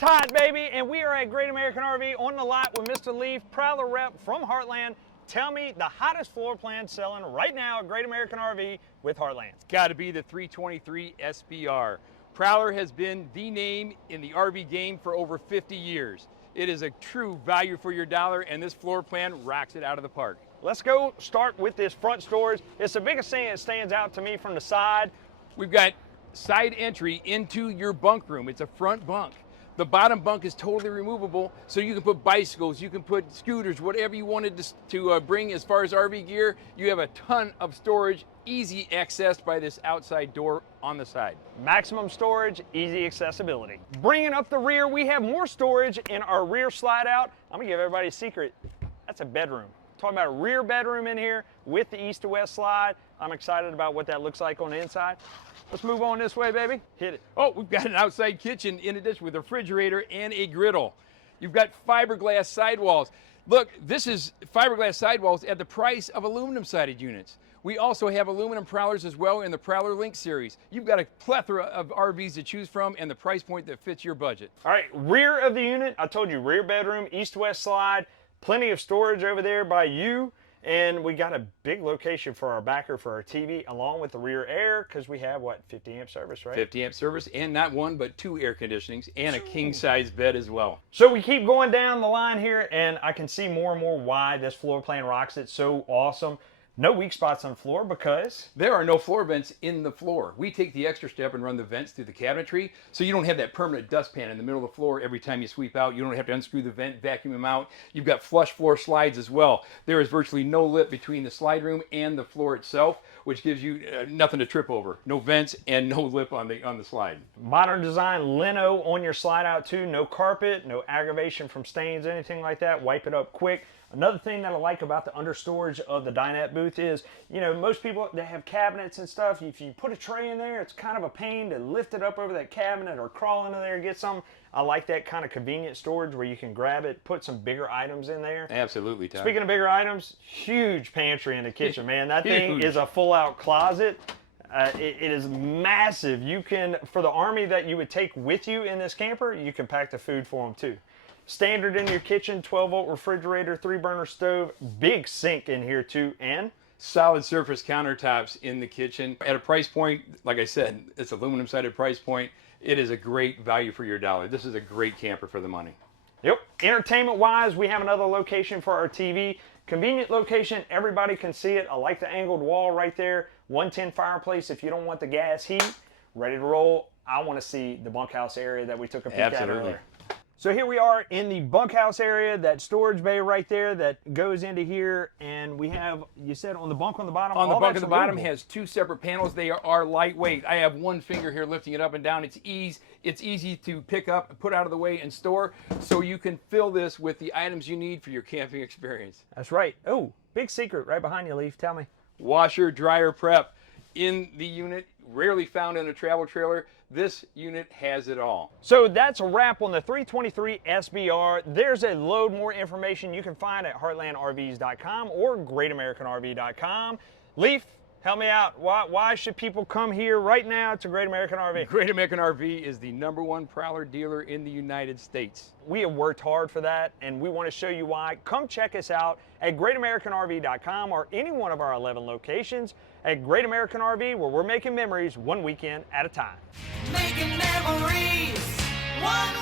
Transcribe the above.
It's hot, baby, and we are at Great American RV on the lot with Mr. Leaf, Prowler rep from Heartland. Tell me the hottest floor plan selling right now at Great American RV with Heartland. It's got to be the 323 SBR. Prowler has been the name in the RV game for over 50 years. It is a true value for your dollar, and this floor plan rocks it out of the park. Let's go start with this front storage. It's the biggest thing that stands out to me from the side. We've got side entry into your bunk room. It's a front bunk. The bottom bunk is totally removable, so you can put bicycles, you can put scooters, whatever you wanted to bring as far as RV gear. You have a ton of storage, easy accessed by this outside door on the side. Maximum storage, easy accessibility. Bringing up the rear, we have more storage in our rear slide out. I'm gonna give everybody a secret. That's a bedroom. Talking about a rear bedroom in here with the east to west slide. I'm excited about what that looks like on the inside. Let's move on this way, baby. Hit it. Oh, we've got an outside kitchen in addition with a refrigerator and a griddle. You've got fiberglass sidewalls. Look, this is fiberglass sidewalls at the price of aluminum sided units. We also have aluminum prowlers as well in the Prowler Link series. You've got a plethora of RVs to choose from and the price point that fits your budget. All right, rear of the unit, I told you, rear bedroom, east-west slide, plenty of storage over there by you. And we got a big location for our backer for our TV, along with the rear air, because we have, what, 50 amp service, right? 50 amp service, and not one, but two air conditionings, and a king-size bed as well. So we keep going down the line here, and I can see more and more why this floor plan rocks it so awesome. No weak spots on the floor because there are no floor vents in the floor. We take the extra step and run the vents through the cabinetry, so you don't have that permanent dustpan in the middle of the floor every time you sweep out. You don't have to unscrew the vent, vacuum them out. You've got flush floor slides as well. There is virtually no lip between the slide room and the floor itself, which gives you nothing to trip over. No vents and no lip on the slide. Modern design lino on your slide out too. No carpet, no aggravation from stains, anything like that. Wipe it up quick. Another thing that I like about the under storage of the dinette booth is, you know, most people, they have cabinets and stuff. If you put a tray in there, it's kind of a pain to lift it up over that cabinet or crawl into there and get some. I like that kind of convenient storage where you can grab it, put some bigger items in there. Absolutely, Todd. Speaking of bigger items, huge pantry in the kitchen, man. That thing is a full-out closet. It is massive. You can, for the army that you would take with you in this camper, you can pack the food for them too. Standard in your kitchen, 12-volt refrigerator, 3-burner stove, big sink in here too, and solid surface countertops in the kitchen at a price point, like I said, it's aluminum sided price point. It is a great value for your dollar. This is a great camper for the money. Yep. Entertainment wise, we have another location for our TV. Convenient location, everybody can see it. I like the angled wall right there. 110 fireplace if you don't want the gas heat. Ready to roll. I want to see the bunkhouse area that we took a peek at earlier. So here we are in the bunkhouse area, that storage bay right there that goes into here, and we have, you said on the bunk on the bottom? On the bunk on the bottom has two separate panels. They are lightweight. I have one finger here lifting it up and down. It's easy to pick up, put out of the way, and store, so you can fill this with the items you need for your camping experience. That's right. Oh, big secret right behind you, Leaf. Tell me. Washer, dryer prep in the unit, rarely found in a travel trailer. This unit has it all. So that's a wrap on the 323 SBR. There's a load more information you can find at heartlandrvs.com or greatamericanrv.com. Leaf, help me out. Why should people come here right now to Great American RV? Great American RV is the #1 Prowler dealer in the United States. We have worked hard for that, and we want to show you why. Come check us out at greatamericanrv.com or any one of our 11 locations at Great American RV, where we're making memories one weekend at a time. Making memories one